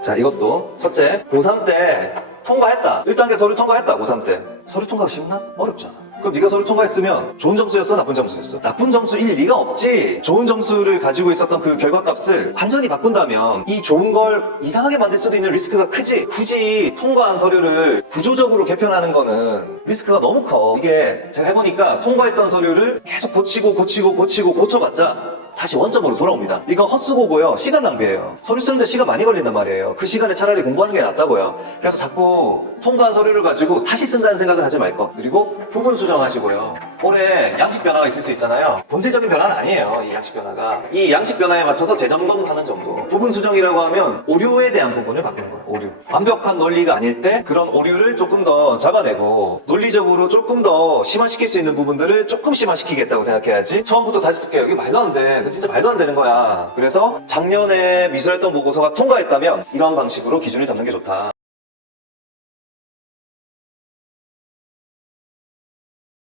자, 이것도 첫째, 고3 때 통과했다. 1단계 서류 통과했다, 고3 때. 서류 통과가 쉽나? 어렵잖아. 그럼 네가 서류 통과했으면 좋은 점수였어, 나쁜 점수였어? 나쁜 점수일 리가 없지. 좋은 점수를 가지고 있었던 그 결과값을 완전히 바꾼다면 이 좋은 걸 이상하게 만들 수도 있는 리스크가 크지. 굳이 통과한 서류를 구조적으로 개편하는 거는 리스크가 너무 커. 이게 제가 해보니까 통과했던 서류를 계속 고치고 고치고 고치고 고쳐봤자 다시 원점으로 돌아옵니다. 이거 헛수고고요. 시간 낭비예요. 서류 쓰는데 시간 많이 걸린단 말이에요. 그 시간에 차라리 공부하는 게 낫다고요. 그래서 자꾸 통과한 서류를 가지고 다시 쓴다는 생각은 하지 말 것. 그리고 부분 수정하시고요. 올해 양식 변화가 있을 수 있잖아요. 본질적인 변화는 아니에요. 이 양식 변화가. 이 양식 변화에 맞춰서 재점검하는 정도. 부분 수정이라고 하면 오류에 대한 부분을 바꾸는 거예요. 오류. 완벽한 논리가 아닐 때 그런 오류를 조금 더 잡아내고 논리적으로 조금 더 심화시킬 수 있는 부분들을 조금 심화시키겠다고 생각해야지. 처음부터 다시 쓸게요. 이게 말도 안 돼. 그 진짜 말도 안 되는 거야. 그래서 작년에 미술활동 보고서가 통과했다면 이런 방식으로 기준을 잡는 게 좋다.